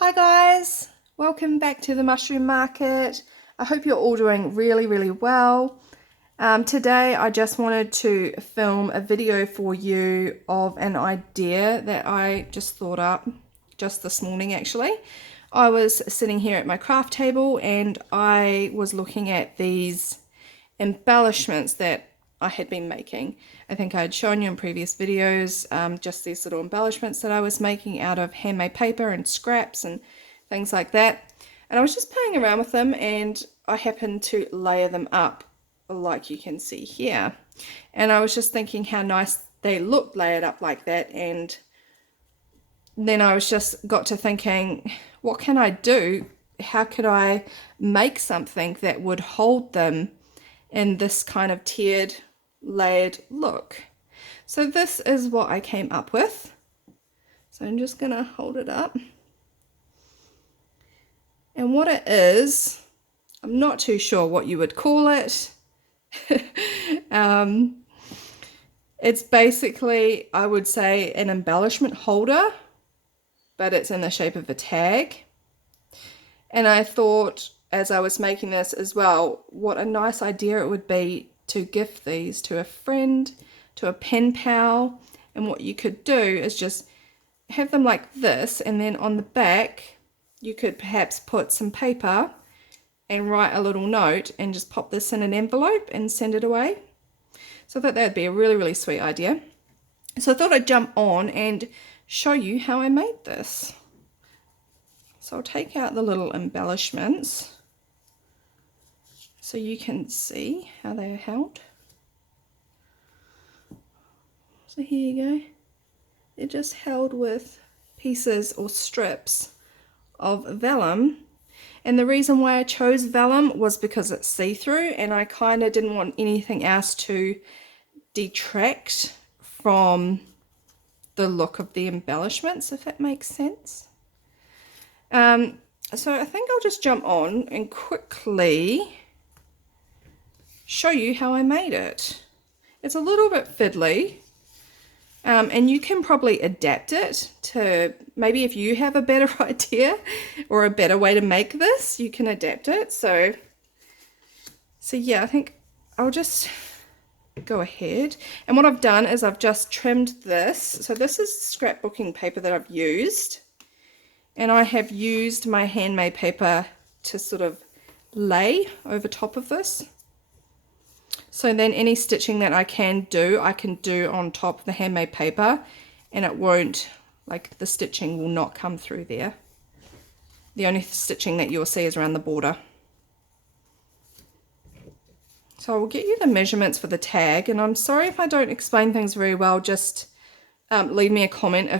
Hi guys, welcome back to the mushroom market. I hope you're all doing really well. Today I just wanted to film a video for you of an idea that I just thought up just this morning actually. I was sitting here at my craft table and I was looking at these embellishments that I had been making. I think I had shown you in previous videos just these little embellishments that I was making out of handmade paper and scraps and things like that. And I was just playing around with them and I happened to layer them up like you can see here. And I was just thinking how nice they looked layered up like that, and then I was just got to thinking, what can I do? How could I make something that would hold them in this kind of tiered, layered look? So this is what I came up with. So I'm just gonna hold it up. And what it is, I'm not too sure what you would call it. It's basically, I would say, an embellishment holder, but it's in the shape of a tag. And I thought, as I was making this as well, what a nice idea it would be to gift these to a friend, to a pen pal. And what you could do is just have them like this, and then on the back you could perhaps put some paper and write a little note and just pop this in an envelope and send it away. So I thought that would be a really sweet idea. So I thought I'd jump on and show you how I made this. So I'll take out the little embellishments so you can see how they are held. So here you go. They're just held with pieces or strips of vellum. And the reason why I chose vellum was because it's see-through, and I kind of didn't want anything else to detract from the look of the embellishments, if that makes sense. So I think I'll just jump on and quickly show you how I made it. It's a little bit fiddly, and you can probably adapt it to, maybe if you have a better idea or a better way to make this, you can adapt it. So yeah, I think I'll just go ahead. And what I've done is I've just trimmed this. So this is scrapbooking paper that I've used. And I have used my handmade paper to sort of lay over top of this. So then any stitching that I can do on top of the handmade paper, and it won't, like, the stitching will not come through there. The only stitching that you'll see is around the border. So I will get you the measurements for the tag, and I'm sorry if I don't explain things very well. Just leave me a comment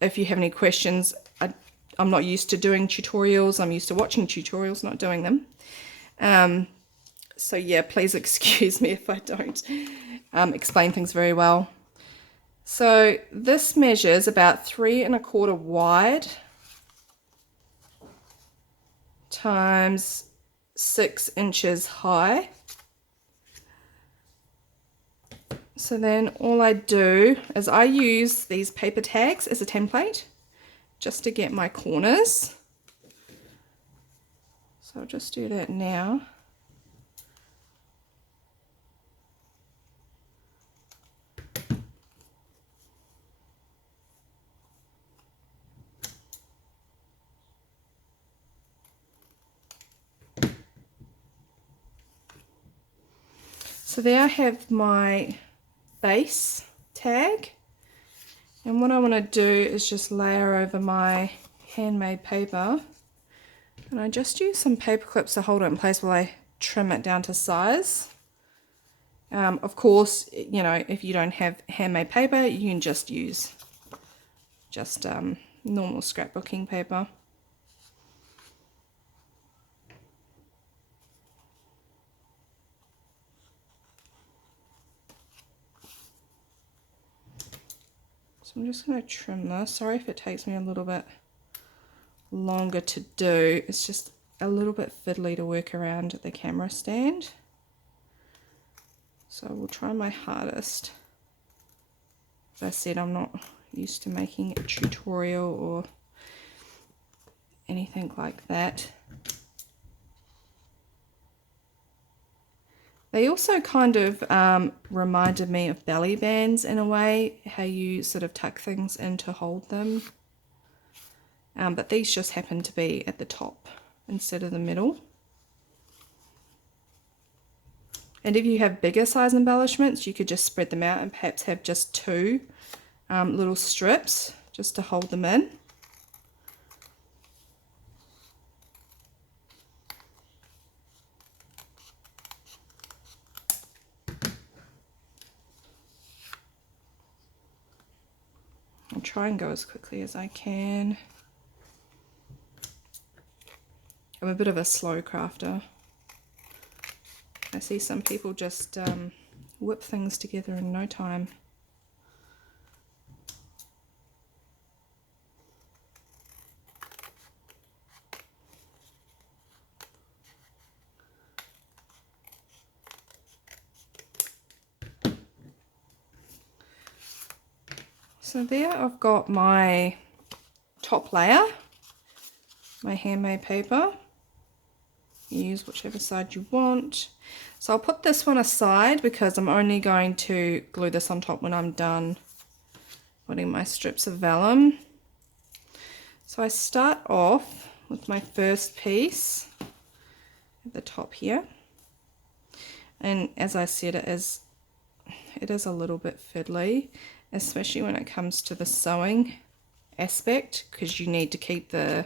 if you have any questions. I'm not used to doing tutorials. I'm used to watching tutorials, not doing them. So yeah, please excuse me if I don't explain things very well. So this measures about 3 1/4 wide times 6 inches high. So then all I do is I use these paper tags as a template just to get my corners. So I'll just do that now. So there I have my base tag, and what I want to do is just layer over my handmade paper, and I just use some paper clips to hold it in place while I trim it down to size. Of course, you know, if you don't have handmade paper, you can just use normal scrapbooking paper. So I'm just going to trim this. Sorry if it takes me a little bit longer to do. It's just a little bit fiddly to work around the camera stand. So I will try my hardest. As I said, I'm not used to making a tutorial or anything like that. They also kind of reminded me of belly bands in a way, how you sort of tuck things in to hold them. But these just happen to be at the top instead of the middle. And if you have bigger size embellishments, you could just spread them out and perhaps have just two little strips just to hold them in. I'll try and go as quickly as I can. I'm a bit of a slow crafter. I see some people just whip things together in no time. So there I've got my top layer, my handmade paper. Use whichever side you want. So I'll put this one aside because I'm only going to glue this on top when I'm done putting my strips of vellum. So I start off with my first piece at the top here. And as I said, it is a little bit fiddly, especially when it comes to the sewing aspect, because you need to keep the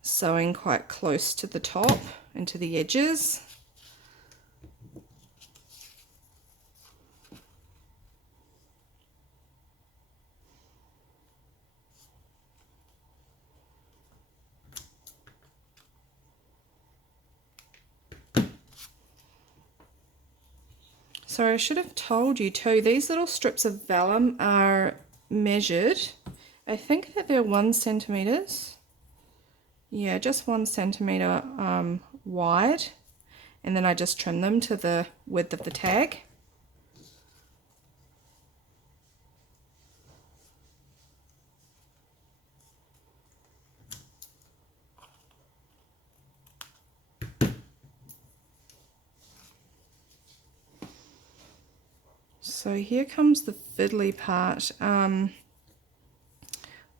sewing quite close to the top and to the edges. So I should have told you too, these little strips of vellum are measured. I think that they're 1 centimeters. Yeah, just 1 centimeter wide, and then I just trim them to the width of the tag. So here comes the fiddly part.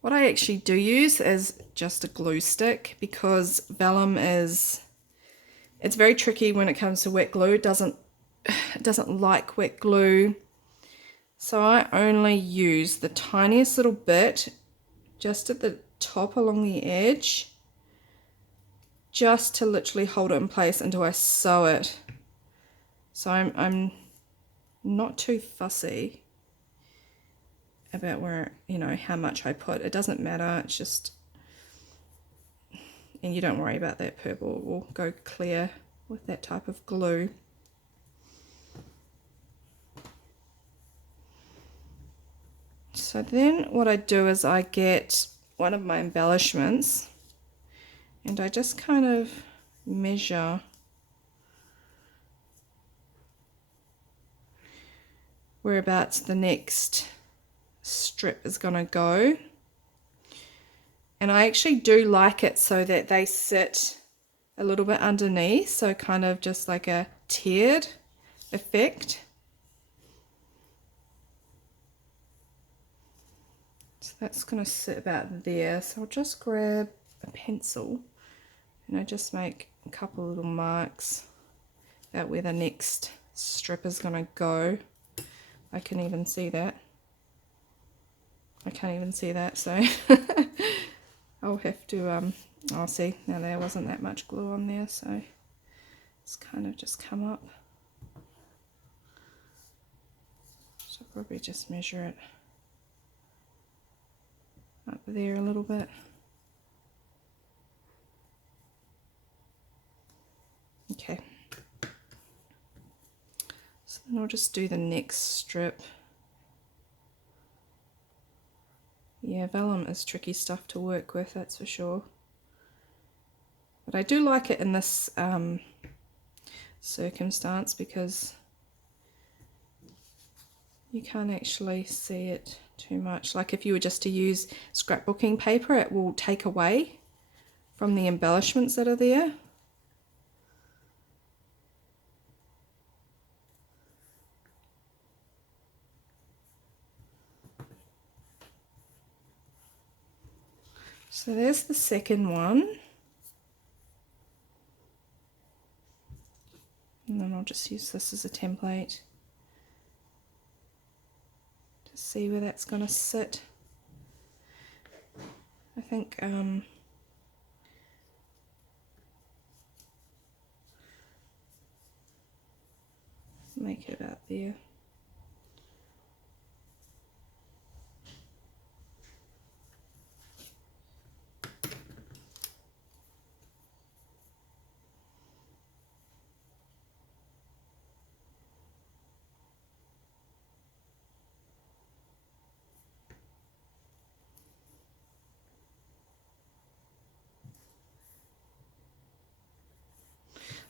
What I actually do use is just a glue stick, because vellum it's very tricky when it comes to wet glue. It doesn't like wet glue. So I only use the tiniest little bit just at the top along the edge, just to literally hold it in place until I sew it. So I'm not too fussy about where, how much I put. It doesn't matter, it's just, and you don't worry about that purple, it will go clear with that type of glue. So then what I do is I get one of my embellishments and I just kind of measure whereabouts the next strip is going to go. And I actually do like it so that they sit a little bit underneath, so kind of just like a tiered effect. So that's going to sit about there. So I'll just grab a pencil and I just make a couple of little marks about where the next strip is going to go. I can even see that. I can't even see that, so I'll have to, I'll see. Now there wasn't that much glue on there, so it's kind of just come up. So I'll probably just measure it up there a little bit. Okay. So then I'll just do the next strip. Yeah, vellum is tricky stuff to work with, that's for sure. But I do like it in this circumstance because you can't actually see it too much. Like if you were just to use scrapbooking paper, it will take away from the embellishments that are there. So there's the second one. And then I'll just use this as a template to see where that's going to sit. I think make it about there.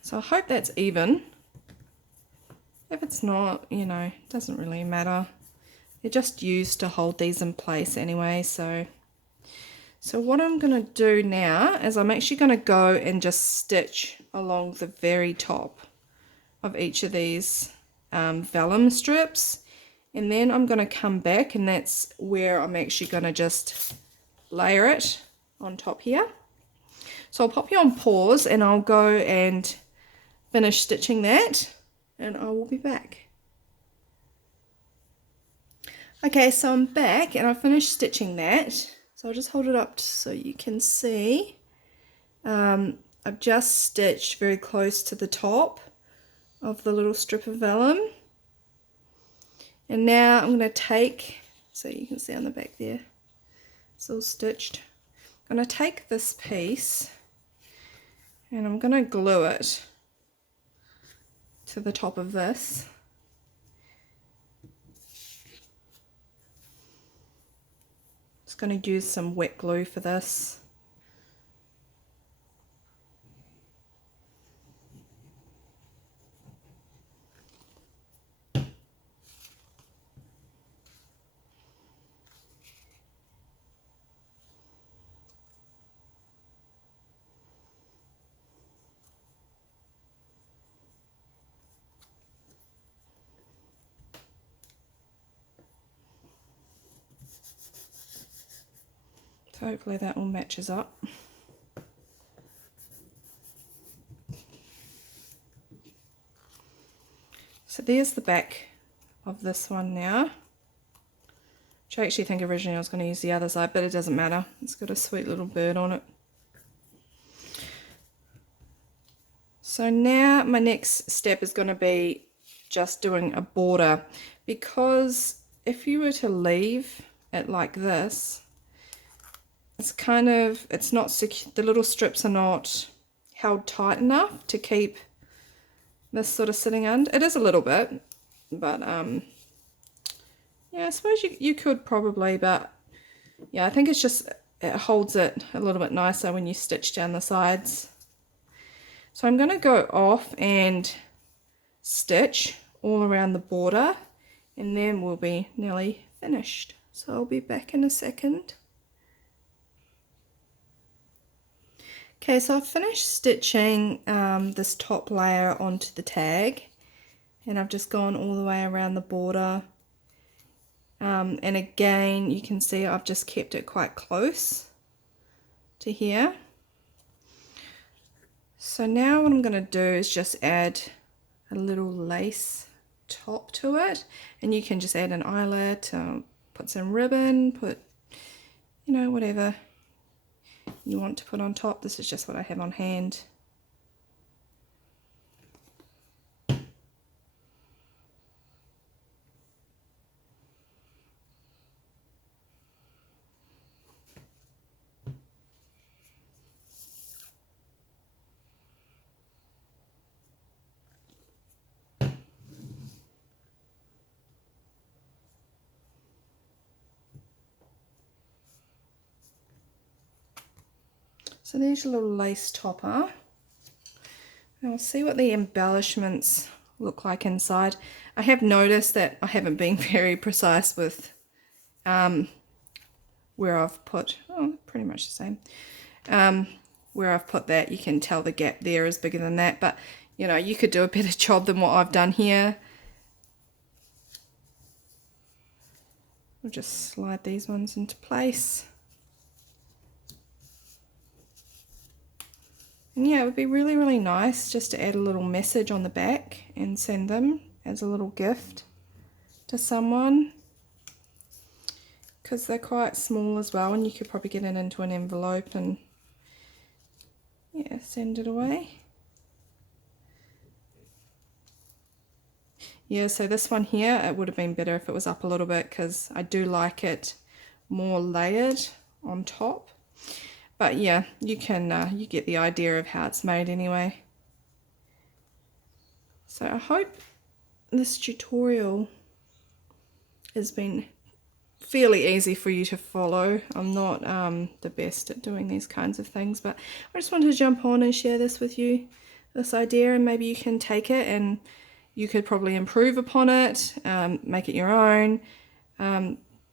So I hope that's even. If it's not, you know, it doesn't really matter. They're just used to hold these in place anyway. So what I'm going to do now is I'm actually going to go and just stitch along the very top of each of these vellum strips. And then I'm going to come back, and that's where I'm actually going to just layer it on top here. So I'll pop you on pause and I'll go and finish stitching that, and I will be back. Okay, so I'm back and I finished stitching that. So I'll just hold it up so you can see. I've just stitched very close to the top of the little strip of vellum. And now I'm going to take, so you can see on the back there, it's all stitched. I'm going to take this piece and I'm going to glue it to the top of this. Just going to use some wet glue for this. So hopefully that all matches up. So there's the back of this one now, which I actually think originally I was going to use the other side, but it doesn't matter. It's got a sweet little bird on it. So now my next step is going to be just doing a border, because if you were to leave it like this, it's kind of, it's not secure, the little strips are not held tight enough to keep this sort of sitting under. It is a little bit, but yeah, I suppose you could probably, but yeah, I think it's just, it holds it a little bit nicer when you stitch down the sides. So I'm going to go off and stitch all around the border, and then we'll be nearly finished. So I'll be back in a second. Okay, so I've finished stitching this top layer onto the tag, and I've just gone all the way around the border. And again, you can see I've just kept it quite close to here. So now what I'm going to do is just add a little lace top to it, and you can just add an eyelet, put some ribbon, put, you know, whatever you want to put on top. This is just what I have on hand. So there's your little lace topper. And we'll see what the embellishments look like inside. I have noticed that I haven't been very precise with where I've put, oh, pretty much the same, where I've put that, you can tell the gap there is bigger than that, but you know, you could do a better job than what I've done here. We'll just slide these ones into place. And yeah, it would be really, really nice just to add a little message on the back and send them as a little gift to someone, because they're quite small as well, and you could probably get it into an envelope and yeah, send it away. Yeah, so this one here, it would have been better if it was up a little bit, because I do like it more layered on top. But yeah, you can, you get the idea of how it's made anyway. So I hope this tutorial has been fairly easy for you to follow. I'm not the best at doing these kinds of things, but I just wanted to jump on and share this with you, this idea, and maybe you can take it and you could probably improve upon it, make it your own.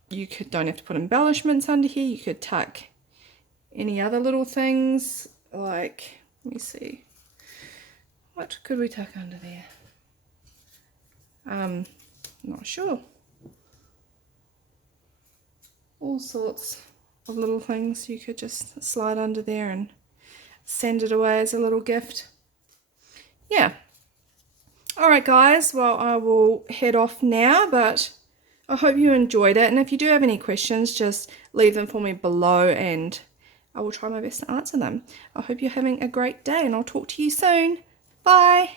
You don't have to put embellishments under here. You could tuck any other little things, like, let me see, what could we tuck under there? Not sure. All sorts of little things you could just slide under there and send it away as a little gift. Yeah. Alright guys, well I will head off now, but I hope you enjoyed it, and if you do have any questions, just leave them for me below and I will try my best to answer them. I hope you're having a great day, and I'll talk to you soon. Bye!